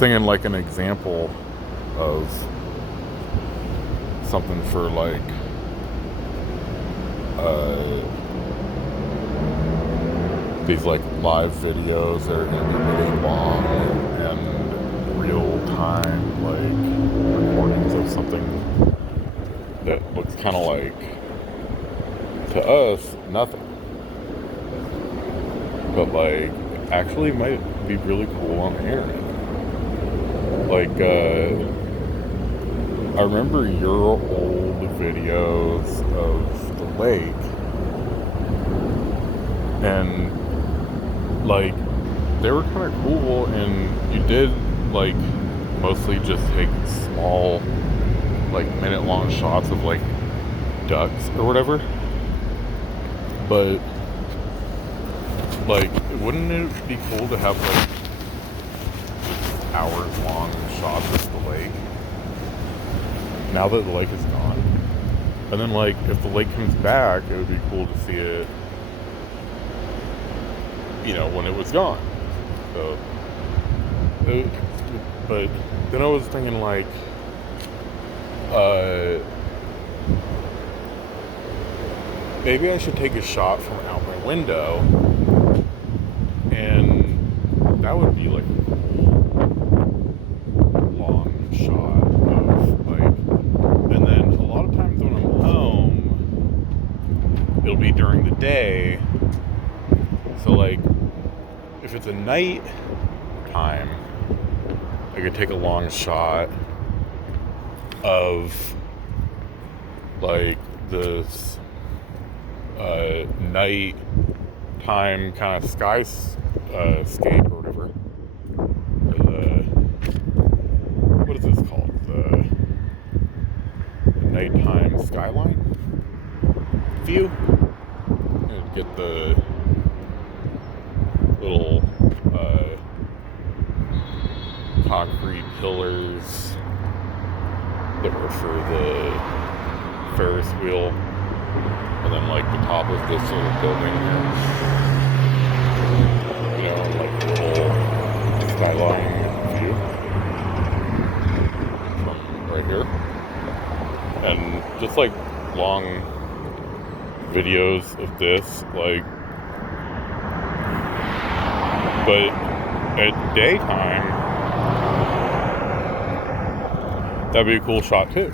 thinking like an example of something for like these like live videos that are going to be really long and real time like recordings of something that looks kind of like, to us, nothing, but like actually might be really cool on the internet. Like I remember your old videos of the lake, and like they were kind of cool, and you did like mostly just take small like minute long shots of like ducks or whatever, but like wouldn't it be cool to have like hours long shots of the lake now that the lake is gone? And then like if the lake comes back, it would be cool to see it, you know, when it was gone. So but then I was thinking like maybe I should take a shot from out my window, and that would be like a cool long shot of like, and then a lot of times when I'm home, it'll be during the day. So like if it's a night time, I could take a long shot of like this night time kind of skyscape or whatever, or what is this called, the nighttime skyline view, and get the little concrete pillars that were for the Ferris wheel, and then like the top of this little building here, you know, like the little skyline view from right here, and just like long videos of this, like, but at daytime that'd be a cool shot too,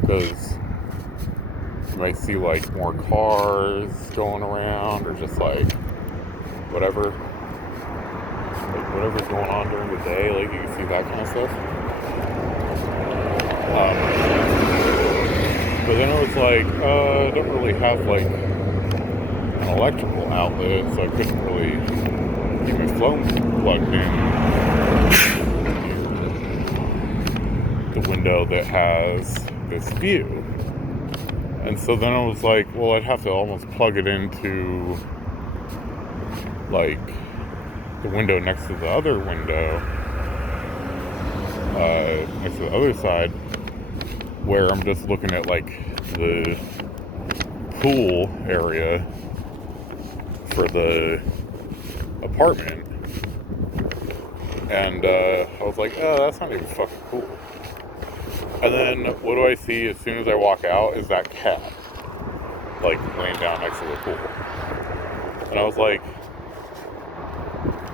because you might see like more cars going around, or just like whatever, like whatever's going on during the day, like you can see that kind of stuff. But then it was like, I don't really have like an electrical outlet, so I couldn't really keep my phone plugged in the window that has this view. And so then I was like, well, I'd have to almost plug it into like the window next to the other window, next to the other side, where I'm just looking at like the pool area for the apartment. And I was like, oh, that's not even fucking cool. And then what do I see as soon as I walk out is that cat, like, laying down next to the pool. And I was like,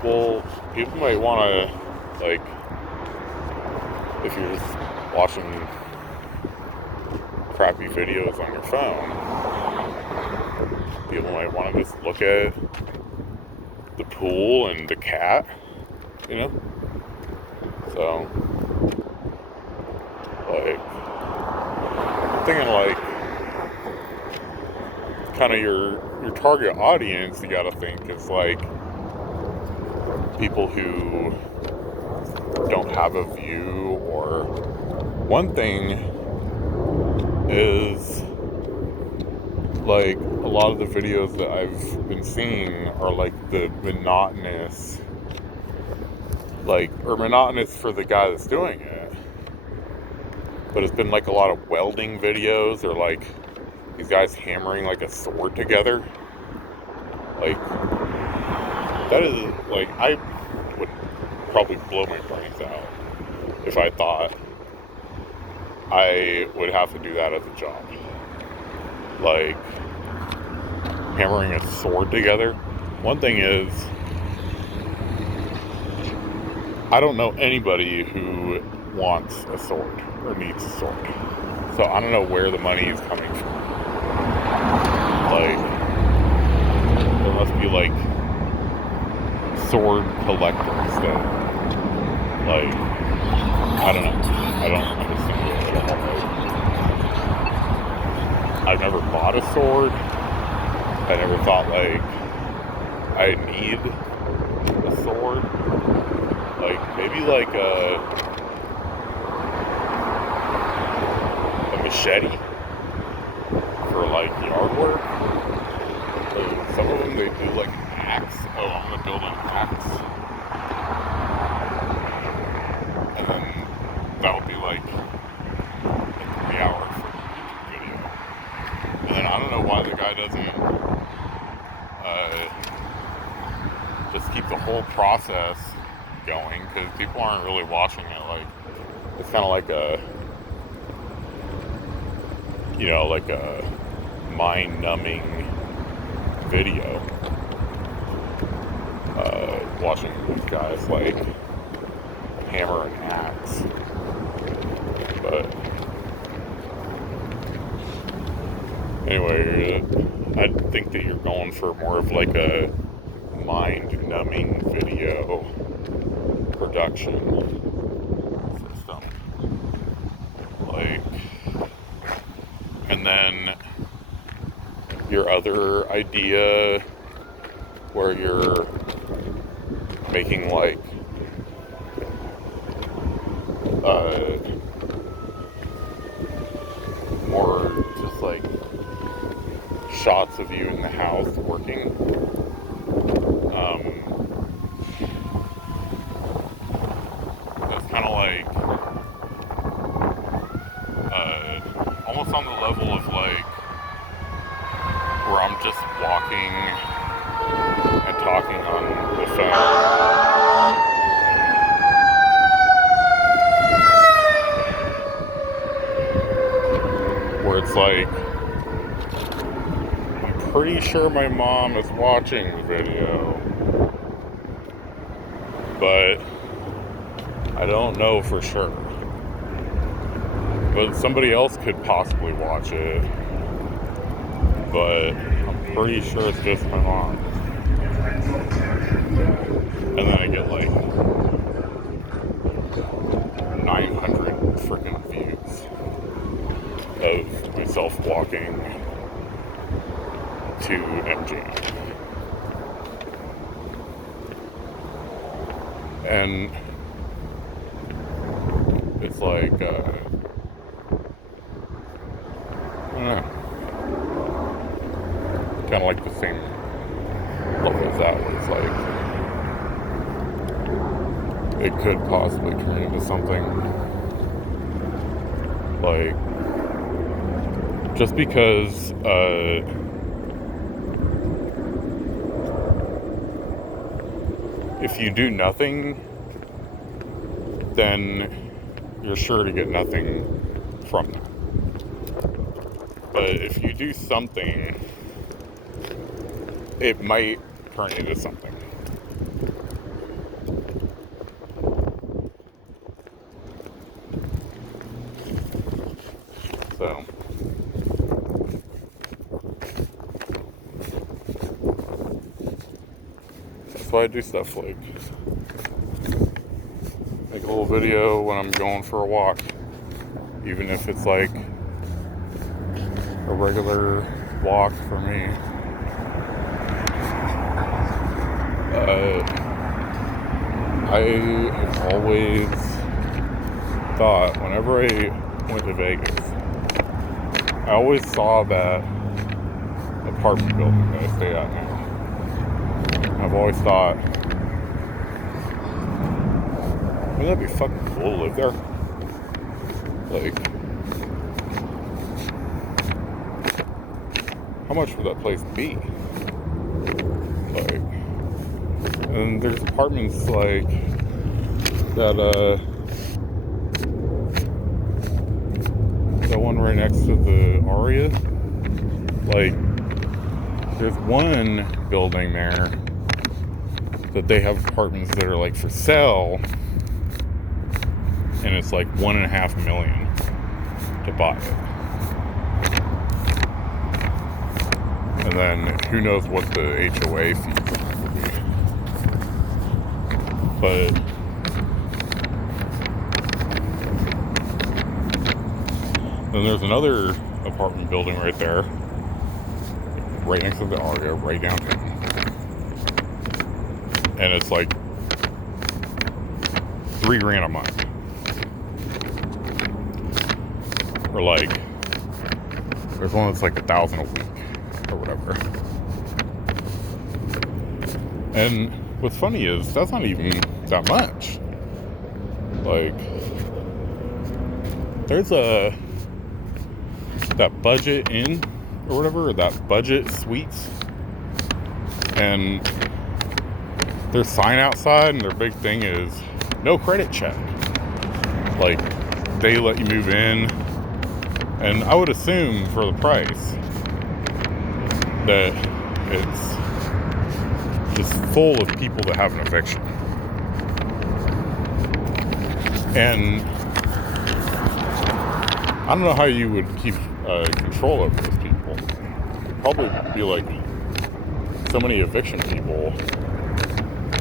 well, people might want to, like, if you're just watching crappy videos on your phone, people might want to just look at the pool and the cat, you know? So, like, I'm thinking like, kind of your target audience, you gotta think, is like people who don't have a view, or one thing is like a lot of the videos that I've been seeing are like the monotonous, like, or monotonous for the guy that's doing it, but it's been like a lot of welding videos, or like these guys hammering like a sword together. Like, that is like, I would probably blow my brains out if I thought I would have to do that as a job. Like, hammering a sword together. One thing is, I don't know anybody who wants a sword or needs a sword. So I don't know where the money is coming from. Like, there must be like sword collectors that, like, I don't know. I don't understand it at all. I've never bought a sword. I never thought like I need a sword. Like, maybe like a machete for like yard work. Like, some of them they do like an axe. Oh, I'm gonna build an axe, and then that'll be like a 3-hour video. And then I don't know why the guy doesn't just keep the whole process going, because people aren't really watching it. Like, it's kind of like a, you know, like a mind-numbing video. Watching these guys like hammer an axe. But anyway, I think that you're going for more of like a mind-numbing video production system. Like, and then your other idea where you're making like more just like shots of you in the house working. It's kind of like almost on the level of like where I'm just walking and talking on the phone. Where it's like, I'm pretty sure my mom is watching the video, but I don't know for sure. But somebody else could possibly watch it, but I'm pretty sure it's just my mom. And then I get like 900 freaking views of myself walking to MGM. And it's like, I don't know, kind of like the same level as that, where it's like, it could possibly turn into something like, just because if you do nothing, then you're sure to get nothing from that. But if you do something, it might turn into something. So, that's why I do stuff like make a little video when I'm going for a walk, even if it's like a regular walk for me. I have always thought, whenever I went to Vegas, I always saw that apartment building that I stay at now. I've always thought, wouldn't that be fucking cool to live there? Like, how much would that place be? Like, and there's apartments like that one right next to the Aria. Like, there's one building there that they have apartments that are like for sale, and it's like $1.5 million to buy it. And then who knows what the HOA fees will be. But then there's another apartment building right there, right next to the Aria, right downtown. And it's like $3,000 a month. Or like, there's one that's like $1,000 a week or whatever. And what's funny is that's not even that much. Like, there's that budget inn or whatever, or that budget suites, and their sign outside and their big thing is no credit check. Like, they let you move in, and I would assume for the price that it's just full of people that have an eviction. And I don't know how you would keep control over those people. It'd probably be like so many eviction people,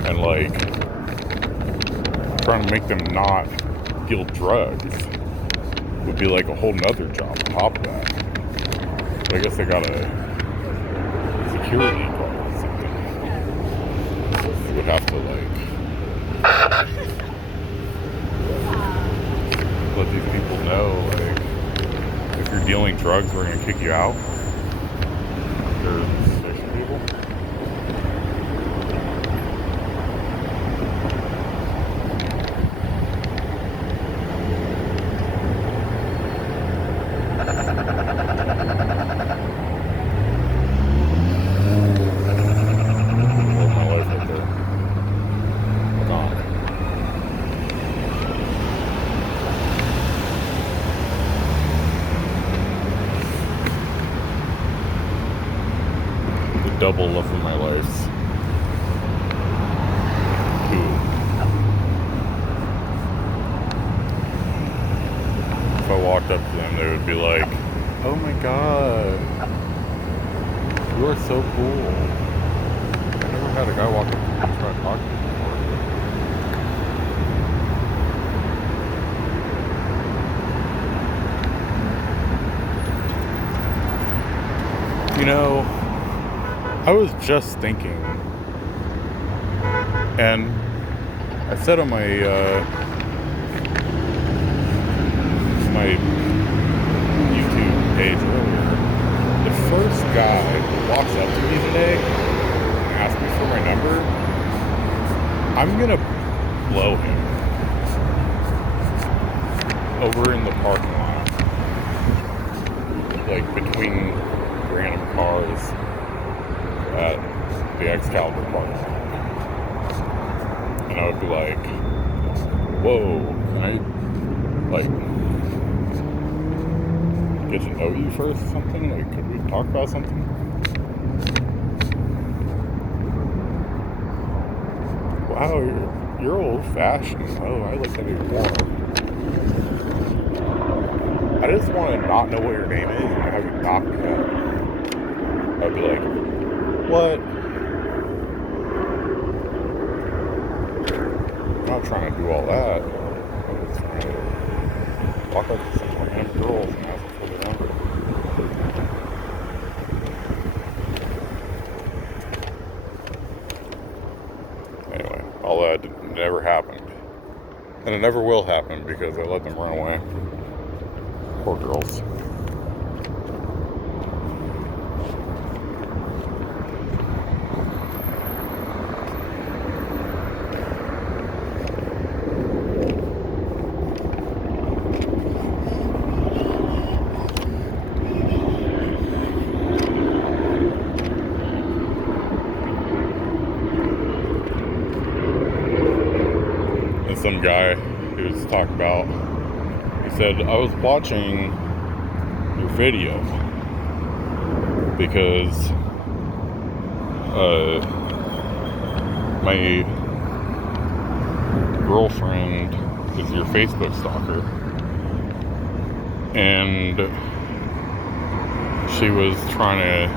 and like trying to make them not deal drugs would be like a whole nother job on top of that. So I guess they got a security guard or something. You would have to like let these people know, like, if you're dealing drugs, we're gonna kick you out. There's eviction people. Double love of my life. Ooh. If I walked up to them, they would be like, "Oh my god, you are so cool." I never had a guy walk up to me and try to talk to me before. You know, I was just thinking, and I said on my YouTube page earlier, the first guy who walks up to me today and asks me for my number, I'm gonna blow him over in the parking lot, like between random cars at the Excalibur parking lot. And I would be like, "Whoa, can I, like, get to know you first or something? Like, could we talk about something?" "Wow, you're old-fashioned." "Oh, I look at it more." I just want to not know what your name is and have you knock me up. I'd be like, "What?" I'm not trying to do all that. I'm just trying to walk up to some random girls and ask for their number. Anyway, all that never happened. And it never will happen because I let them run away. Poor girls. And some guy he was talking about, he said, I was watching your video because my girlfriend is your Facebook stalker, and she was trying to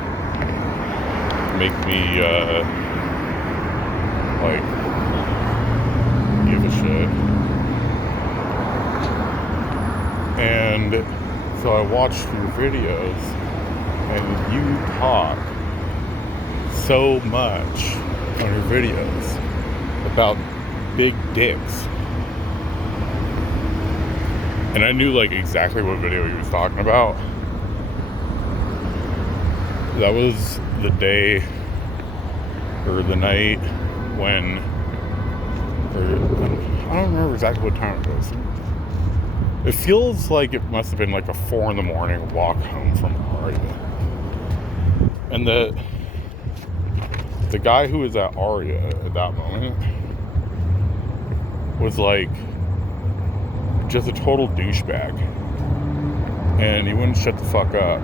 make me like give a shit. And so I watched your videos, and you talk so much on your videos about big dicks. And I knew like exactly what video he was talking about. That was the day or the night when, I don't remember exactly what time it was. It feels like it must have been like a 4 a.m. walk home from Aria. And the guy who was at Aria at that moment was like just a total douchebag. And he wouldn't shut the fuck up.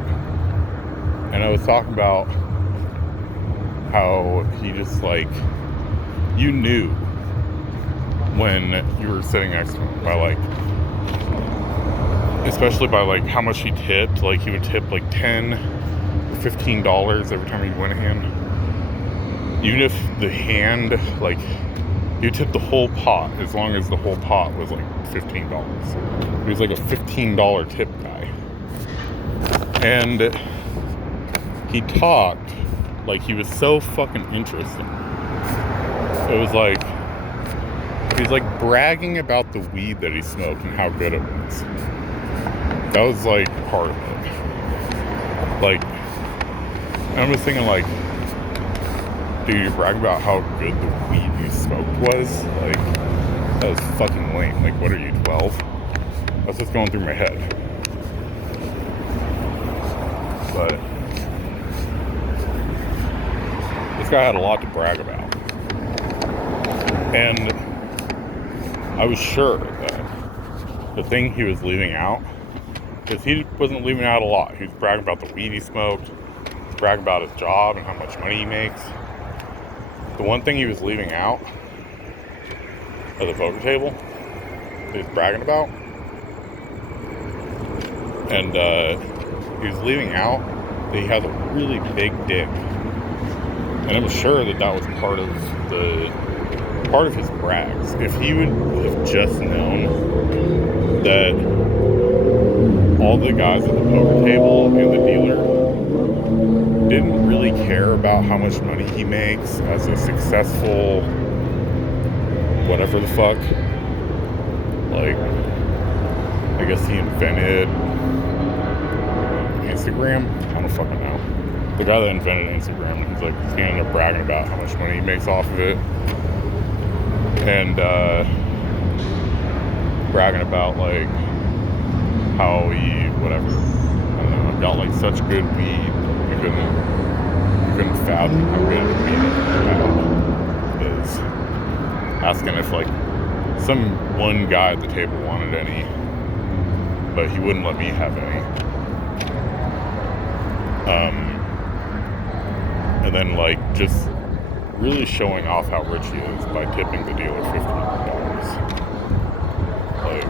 And I was talking about how he just like, you knew when you were sitting next to him by like, especially by like how much he tipped. Like he would tip like $10 or $15 every time he went a hand. Even if the hand, like, you tip the whole pot as long as the whole pot was like $15. He was like a $15 tip guy. And he talked like he was so fucking interesting. It was like, he's like bragging about the weed that he smoked and how good it was. That was like part of it. Like, I was thinking like, dude, you're bragging about how good the weed you smoked was? Like, that was fucking lame. Like, what are you, 12? That's what's going through my head. But this guy had a lot to brag about. And I was sure that the thing he was leaving out, because he wasn't leaving out a lot. He was bragging about the weed he smoked, bragging about his job and how much money he makes. The one thing he was leaving out of the poker table he was bragging about, and he was leaving out that he has a really big dick. And I was sure that that was part of his brags. If he would have just known that all the guys at the poker table and the dealer didn't really care about how much money he makes as a successful whatever the fuck, like, I guess he invented Instagram. I don't fucking know. The guy that invented Instagram, he's like, he ended up bragging about how much money he makes off of it, and bragging about like how he whatever, I don't know, got like such good weed. You couldn't fathom how good the weed is. Asking if like some one guy at the table wanted any, but he wouldn't let me have any. And then like just really showing off how rich he is by tipping the dealer $15. Like,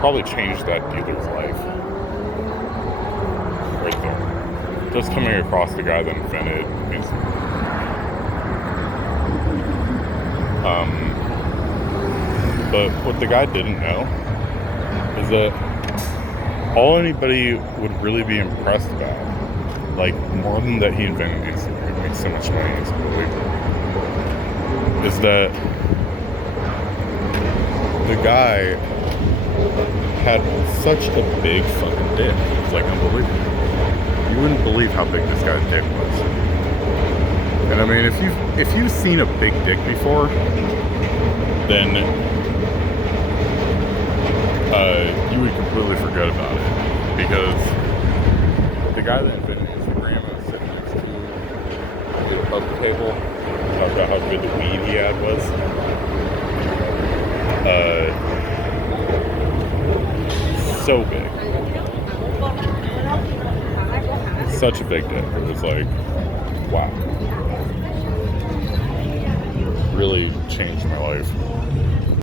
probably changed that dealer's life right there. Just coming across the guy that invented Instagram. But what the guy didn't know is that all anybody would really be impressed about, like more than that he invented Instagram, makes so much money, it's unbelievable, is that the guy had such a big fucking dick. It's like unbelievable. You wouldn't believe how big this guy's dick was. And I mean, if you've seen a big dick before, then you would completely forget about it, because the guy that invented Instagram was sitting next to the poker table, talked about how good the weed he had was. so big. Such a big day. It was like, wow. Really changed my life.